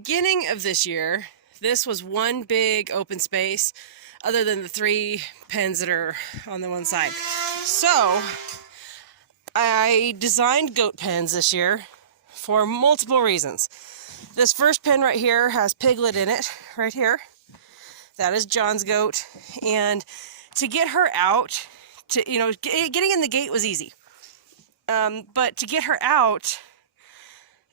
beginning of this year, this was one big open space other than the 3 pens that are on the one side. So I designed goat pens this year for multiple reasons. This first pen right here has Piglet in it, right here. That is John's goat. And to get her out, getting in the gate was easy. But to get her out,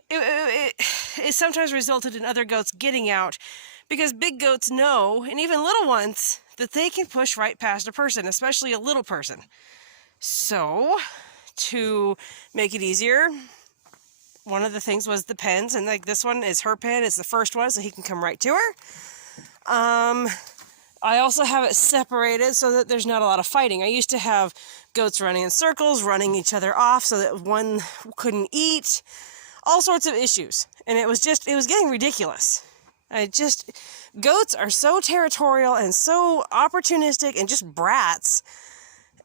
it sometimes resulted in other goats getting out because big goats know, and even little ones, that they can push right past a person, especially a little person. So, to make it easier, one of the things was the pens, and like this one is her pen, it's the first one, so he can come right to her. I also have it separated so that there's not a lot of fighting. I used to have goats running in circles, running each other off so that one couldn't eat. All sorts of issues. And it was getting ridiculous. Goats are so territorial and so opportunistic and just brats.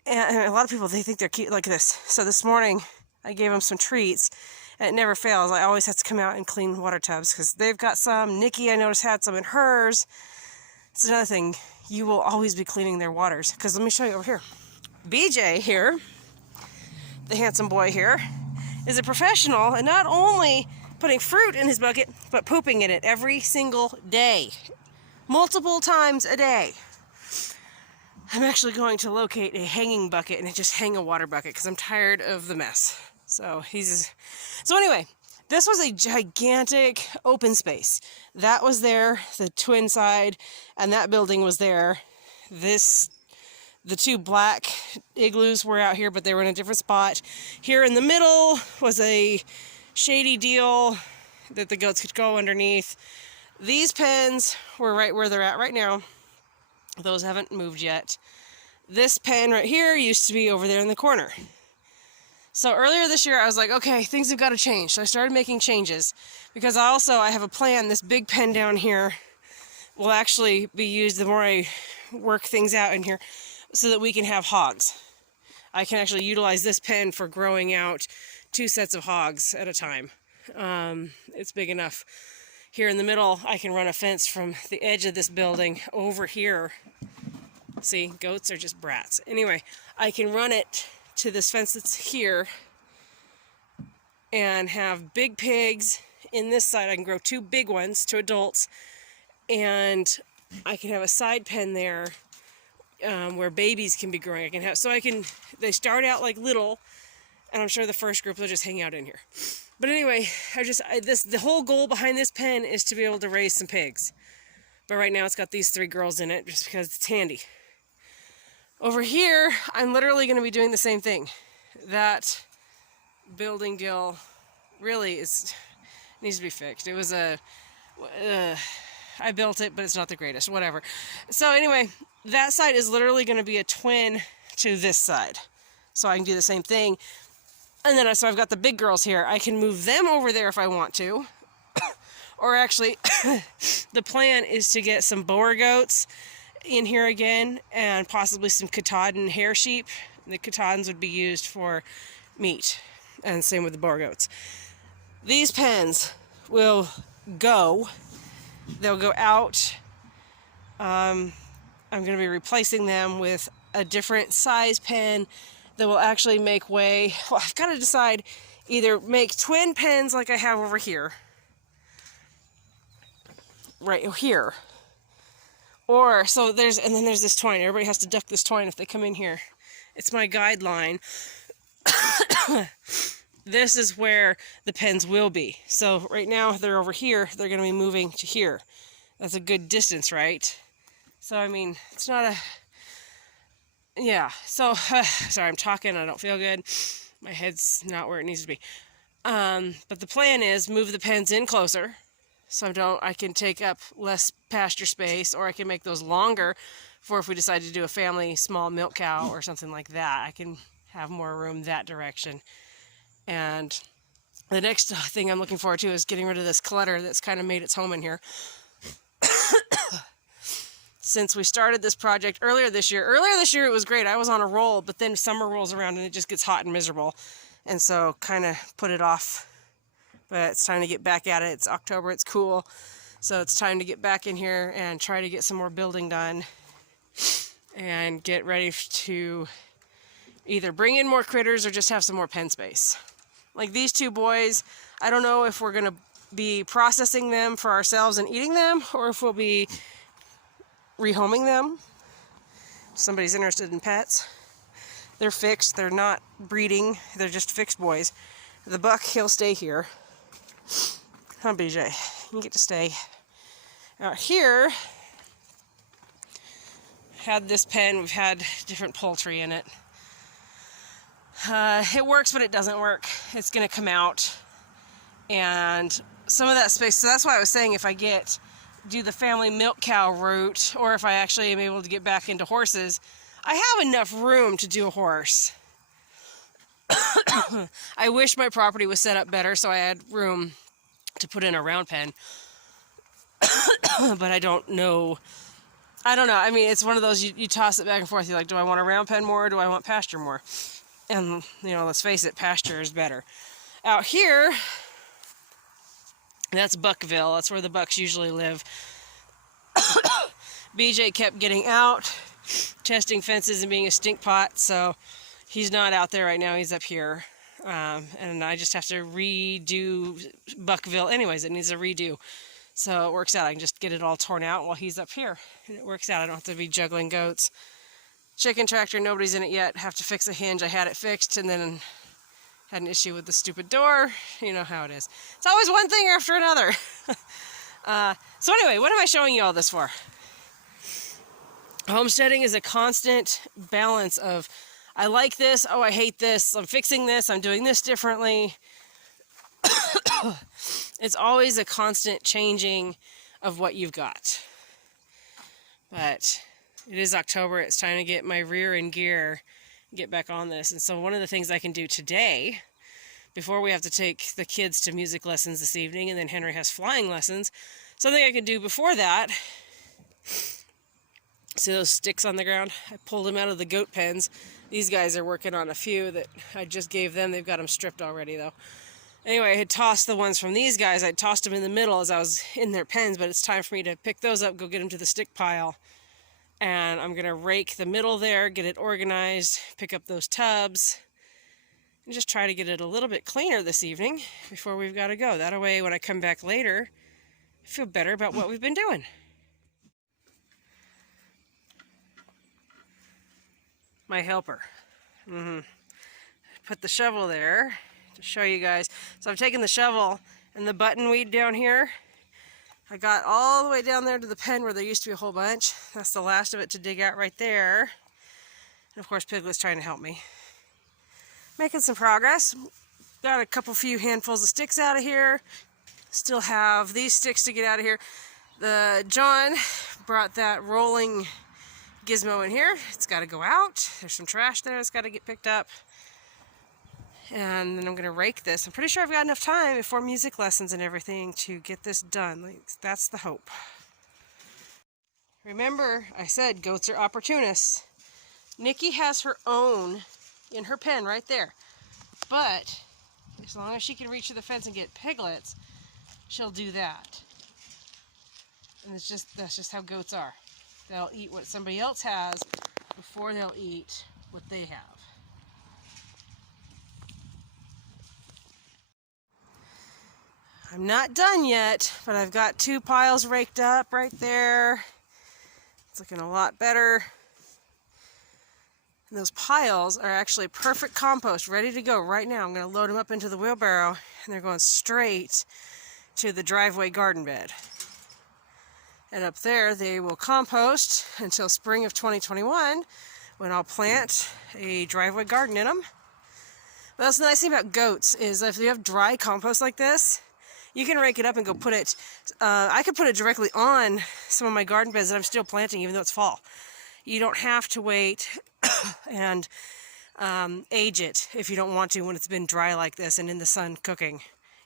And a lot of people, they think they're cute like this. So this morning, I gave them some treats. And it never fails. I always have to come out and clean water tubs because they've got some. Nikki, I noticed, had some in hers. It's another thing. You will always be cleaning their waters. Because let me show you over here. BJ here, the handsome boy here, is a professional and not only putting fruit in his bucket, but pooping in it every single day. Multiple times a day. I'm actually going to locate a hanging bucket and just hang a water bucket because I'm tired of the mess. So anyway, this was a gigantic open space. That was there, the twin side, and that building was there. The 2 black igloos were out here, but they were in a different spot. Here in the middle was a shady deal that the goats could go underneath. These pens were right where they're at right now. Those haven't moved yet. This pen right here used to be over there in the corner. So earlier this year, I was like, okay, things have got to change. So I started making changes because I have a plan. This big pen down here will actually be used the more I work things out in here, so that we can have hogs. I can actually utilize this pen for growing out 2 sets of hogs at a time. It's big enough. Here in the middle, I can run a fence from the edge of this building over here. See, goats are just brats. Anyway, I can run it to this fence that's here and have big pigs in this side. I can grow 2 big ones, 2 adults, and I can have a side pen there where babies can be growing. They start out like little, and I'm sure the first group will just hang out in here. But anyway, the whole goal behind this pen is to be able to raise some pigs. But right now it's got these 3 girls in it just because it's handy. Over here, I'm literally going to be doing the same thing. That building deal really needs to be fixed. It was I built it, but it's not the greatest, whatever. So anyway, that side is literally going to be a twin to this side. So I can do the same thing. And then, so I've got the big girls here. I can move them over there if I want to. Or actually, the plan is to get some Boer goats in here again, and possibly some Katahdin hair sheep. The Katahdins would be used for meat, and same with the Boer goats. These pens will go. They'll go out. I'm going to be replacing them with a different size pen that will actually make way. Well, I've got to decide, either make twin pens like I have over here, right here, or and then there's this twine. Everybody has to duck this twine if they come in here. It's my guideline. This is where the pens will be. So right now they're over here. They're going to be moving to here. That's a good distance, right? So I mean, it's not yeah. So sorry, I'm talking. I don't feel good. My head's not where it needs to be. But the plan is move the pens in closer, so I can take up less pasture space, or I can make those longer for if we decide to do a family small milk cow or something like that. I can have more room that direction. And the next thing I'm looking forward to is getting rid of this clutter that's kind of made its home in here. Since we started this project earlier this year it was great. I was on a roll, but then summer rolls around and it just gets hot and miserable. And so kind of put it off. but it's time to get back at it. It's October, it's cool, so it's time to get back in here and try to get some more building done and get ready to either bring in more critters or just have some more pen space. Like these two boys, I don't know if we're gonna be processing them for ourselves and eating them, or if we'll be rehoming them. If somebody's interested in pets. They're fixed, they're not breeding, they're just fixed boys. The buck, he'll stay here. Huh, BJ? You get to stay. Out here, had this pen, we've had different poultry in it. It works, but it doesn't work. It's gonna come out. And some of that space, so that's why I was saying if I do the family milk cow route, or if I actually am able to get back into horses, I have enough room to do a horse. I wish my property was set up better so I had room to put in a round pen. But I don't know. I don't know. I mean, it's one of those, you toss it back and forth. You're like, do I want a round pen more, or do I want pasture more? And, you know, let's face it, pasture is better. Out here, that's Buckville. That's where the bucks usually live. BJ kept getting out, testing fences and being a stink pot, so he's not out there right now. He's up here. And I just have to redo Buckville. Anyways, it needs a redo. So it works out. I can just get it all torn out while he's up here. And it works out. I don't have to be juggling goats. Chicken tractor, nobody's in it yet. Have to fix a hinge. I had it fixed and then had an issue with the stupid door. You know how it is. It's always one thing after another. So anyway, what am I showing you all this for? Homesteading is a constant balance of, I like this, oh I hate this, I'm fixing this, I'm doing this differently. It's always a constant changing of what you've got. But it is October, it's time to get my rear in gear, get back on this. And so one of the things I can do today, before we have to take the kids to music lessons this evening, and then Henry has flying lessons, something I can do before that, see those sticks on the ground? I pulled them out of the goat pens. These guys are working on a few that I just gave them. They've got them stripped already though. Anyway, I had tossed the ones from these guys. I tossed them in the middle as I was in their pens, but it's time for me to pick those up, go get them to the stick pile. And I'm going to rake the middle there, get it organized, pick up those tubs, and just try to get it a little bit cleaner this evening before we've got to go. That way, when I come back later, I feel better about what we've been doing. My helper. Put the shovel there to show you guys. So I've taken the shovel and the buttonweed down here. I got all the way down there to the pen where there used to be a whole bunch. That's the last of it to dig out right there. And of course Piglet's trying to help me. Making some progress. Got a few handfuls of sticks out of here. Still have these sticks to get out of here. John brought that rolling gizmo in here. It's got to go out. There's some trash there. It's got to get picked up. And then I'm going to rake this. I'm pretty sure I've got enough time before music lessons and everything to get this done. Like, that's the hope. Remember, I said goats are opportunists. Nikki has her own in her pen right there. But as long as she can reach to the fence and get piglets, she'll do that. And that's just how goats are. They'll eat what somebody else has before they'll eat what they have. I'm not done yet, but I've got 2 piles raked up right there. It's looking a lot better. And those piles are actually perfect compost, ready to go right now. I'm going to load them up into the wheelbarrow, and they're going straight to the driveway garden bed. And up there, they will compost until spring of 2021, when I'll plant a driveway garden in them. But that's the nice thing about goats, is if you have dry compost like this, you can rake it up and go put it, I could put it directly on some of my garden beds that I'm still planting, even though it's fall. You don't have to wait and age it if you don't want to when it's been dry like this and in the sun cooking.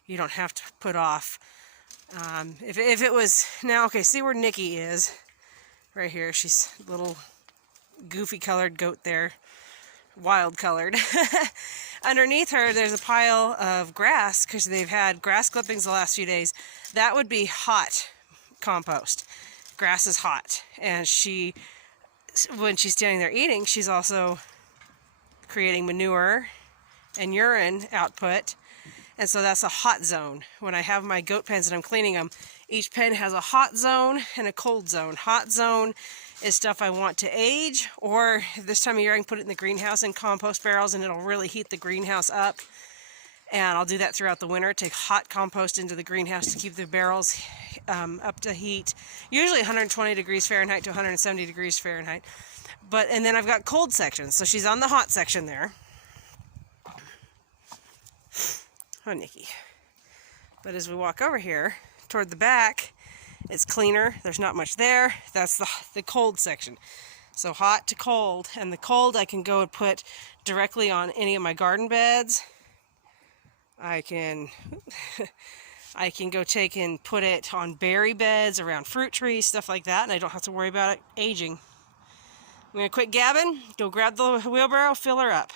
You don't have to put off. If it was, now, okay, see where Nikki is, right here. She's a little goofy colored goat there. wild colored. Underneath her, there's a pile of grass because they've had grass clippings the last few days. That would be hot compost. Grass is hot, and when she's standing there eating, she's also creating manure and urine output, and so that's a hot zone. When I have my goat pens and I'm cleaning them, each pen has a hot zone and a cold zone. Hot zone is stuff I want to age, or this time of year I can put it in the greenhouse in compost barrels and it'll really heat the greenhouse up. And I'll do that throughout the winter, take hot compost into the greenhouse to keep the barrels up to heat, usually 120 degrees Fahrenheit to 170 degrees Fahrenheit. And then I've got cold sections, so she's on the hot section there. Oh, Nikki. But as we walk over here toward the back, it's cleaner. There's not much there. That's the cold section. So hot to cold, and the cold I can go and put directly on any of my garden beds. I can go take and put it on berry beds, around fruit trees, stuff like that, and I don't have to worry about it aging. I'm going to quit gabbing, go grab the wheelbarrow, fill her up.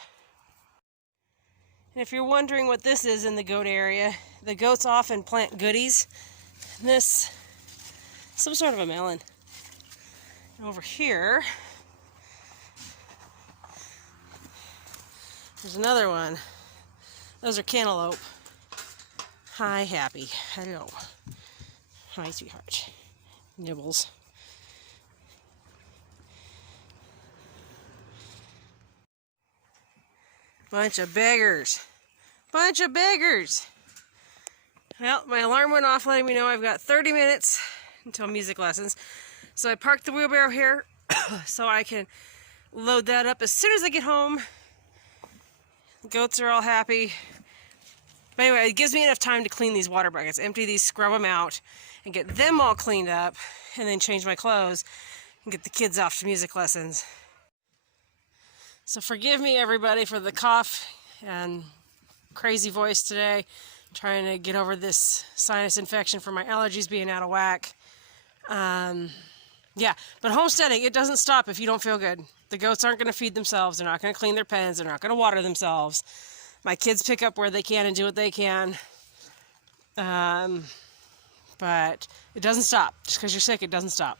And if you're wondering what this is in the goat area, the goats often plant goodies. This, some sort of a melon. Over here, there's another one. Those are cantaloupe. Hi, Happy. Hello. Hi, sweetheart. Nibbles. Bunch of beggars. Bunch of beggars. Well, my alarm went off letting me know I've got 30 minutes until music lessons. So I parked the wheelbarrow here so I can load that up as soon as I get home. The goats are all happy. But anyway, it gives me enough time to clean these water buckets, empty these, scrub them out, and get them all cleaned up, and then change my clothes and get the kids off to music lessons. So forgive me, everybody, for the cough and crazy voice today. I'm trying to get over this sinus infection from my allergies being out of whack. Yeah, but homesteading, it doesn't stop if you don't feel good. The goats aren't going to feed themselves. They're not going to clean their pens. They're not going to water themselves. My kids pick up where they can and do what they can. But it doesn't stop. Just because you're sick, it doesn't stop.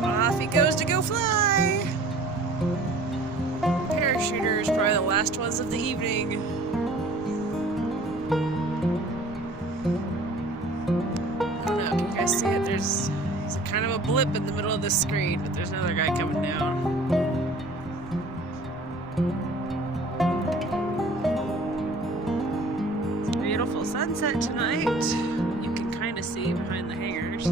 Off he goes to go fly. Parachuters, probably the last ones of the evening. I don't know, can you guys see it? There's a kind of a blip in the middle of the screen, but there's another guy coming down. Beautiful sunset tonight. You can kind of see behind the hangars.